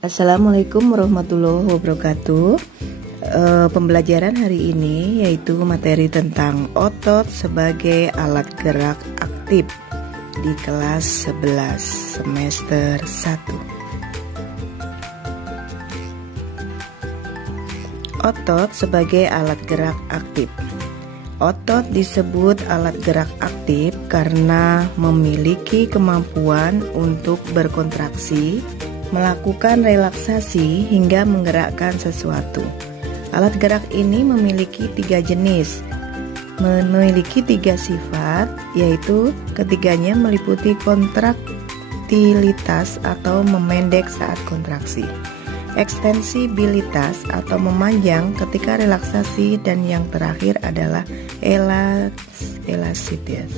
Assalamualaikum warahmatullahi wabarakatuh. Pembelajaran hari ini yaitu materi tentang otot sebagai alat gerak aktif di kelas 11 semester 1. Otot sebagai alat gerak aktif. Otot disebut alat gerak aktif karena memiliki kemampuan untuk berkontraksi, melakukan relaksasi hingga menggerakkan sesuatu. Alat gerak ini memiliki 3 jenis, memiliki 3 sifat, yaitu ketiganya meliputi kontraktilitas atau memendek saat kontraksi, ekstensibilitas atau memanjang ketika relaksasi, dan yang terakhir adalah elastisitas.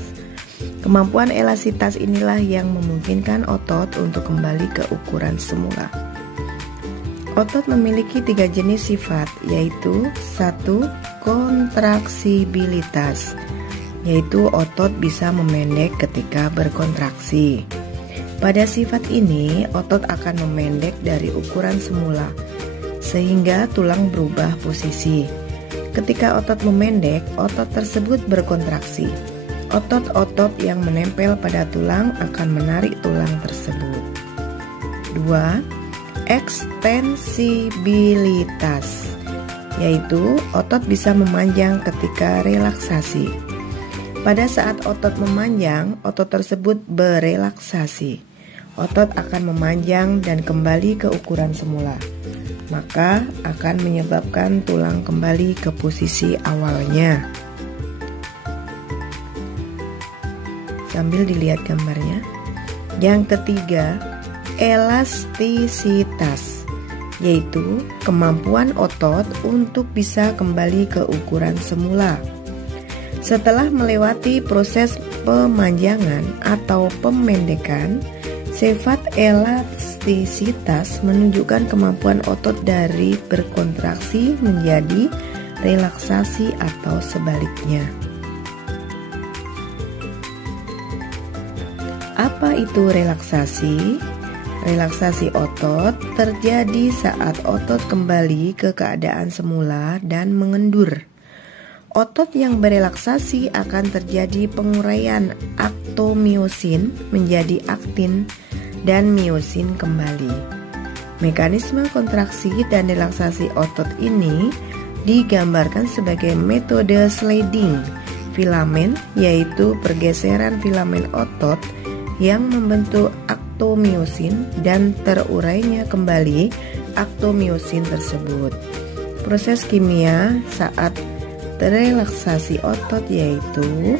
Kemampuan elastisitas inilah yang memungkinkan otot untuk kembali ke ukuran semula. Otot memiliki 3 jenis sifat, yaitu 1. Kontraksibilitas, yaitu otot bisa memendek ketika berkontraksi. Pada sifat ini, otot akan memendek dari ukuran semula, sehingga tulang berubah posisi. Ketika otot memendek, otot tersebut berkontraksi. Otot-otot yang menempel pada tulang akan menarik tulang tersebut. 2. Ekstensibilitas, yaitu otot bisa memanjang ketika relaksasi. Pada saat otot memanjang, otot tersebut berelaksasi. Otot akan memanjang dan kembali ke ukuran semula, maka akan menyebabkan tulang kembali ke posisi awalnya. Sambil dilihat gambarnya. Yang ketiga, elastisitas, yaitu kemampuan otot untuk bisa kembali ke ukuran semula. Setelah melewati proses pemanjangan atau pemendekan, sifat elastisitas menunjukkan kemampuan otot dari berkontraksi menjadi relaksasi atau sebaliknya. Apa itu relaksasi? Relaksasi otot terjadi saat otot kembali ke keadaan semula dan mengendur. Otot yang berelaksasi akan terjadi penguraian aktomiosin menjadi aktin dan miosin kembali. Mekanisme kontraksi dan relaksasi otot ini digambarkan sebagai metode sliding filamen, yaitu pergeseran filamen otot yang membentuk aktomiosin dan terurainya kembali aktomiosin tersebut. Proses kimia saat relaksasi otot yaitu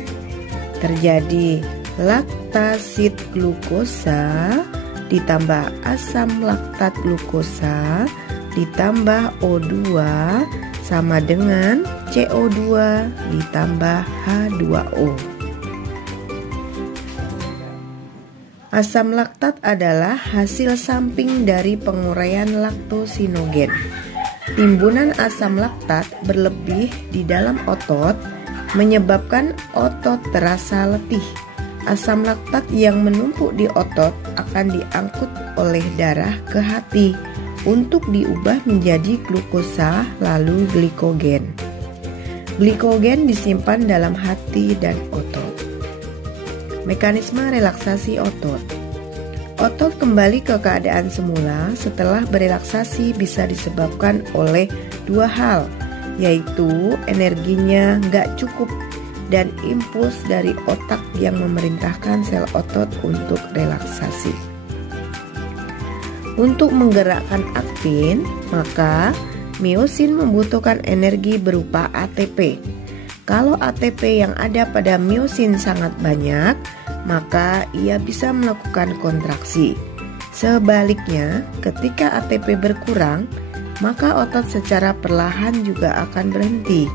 terjadi laktasid glukosa ditambah asam laktat glukosa ditambah O2 sama dengan CO2 ditambah H2O. Asam laktat adalah hasil samping dari penguraian laktosinogen. Timbunan asam laktat berlebih di dalam otot menyebabkan otot terasa letih. Asam laktat yang menumpuk di otot akan diangkut oleh darah ke hati untuk diubah menjadi glukosa lalu glikogen. Glikogen disimpan dalam hati dan otot. Mekanisme relaksasi otot. Otot kembali ke keadaan semula setelah berelaksasi bisa disebabkan oleh 2 hal, yaitu energinya nggak cukup dan impuls dari otak yang memerintahkan sel otot untuk relaksasi. Untuk menggerakkan aktin, maka miosin membutuhkan energi berupa ATP. Kalau ATP yang ada pada miosin sangat banyak, maka ia bisa melakukan kontraksi. Sebaliknya, ketika ATP berkurang, maka otot secara perlahan juga akan berhenti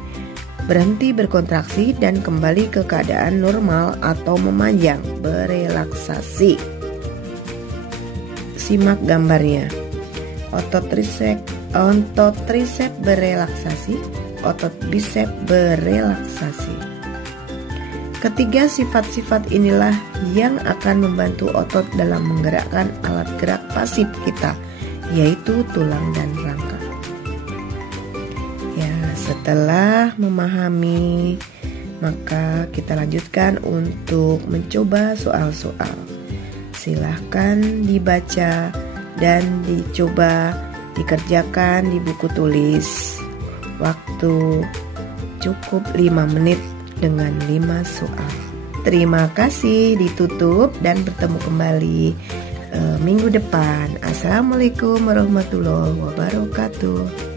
berkontraksi dan kembali ke keadaan normal atau memanjang, berelaksasi. Simak gambarnya. Otot tricep berelaksasi, otot bisep berelaksasi. Ketiga sifat-sifat inilah yang akan membantu otot dalam menggerakkan alat gerak pasif kita, yaitu tulang dan rangka. Ya, setelah memahami, maka kita lanjutkan untuk mencoba soal-soal. Silahkan dibaca dan dicoba dikerjakan di buku tulis. Waktu cukup 5 menit dengan 5 soal. Terima kasih, ditutup dan bertemu kembali minggu depan. Assalamualaikum warahmatullahi wabarakatuh.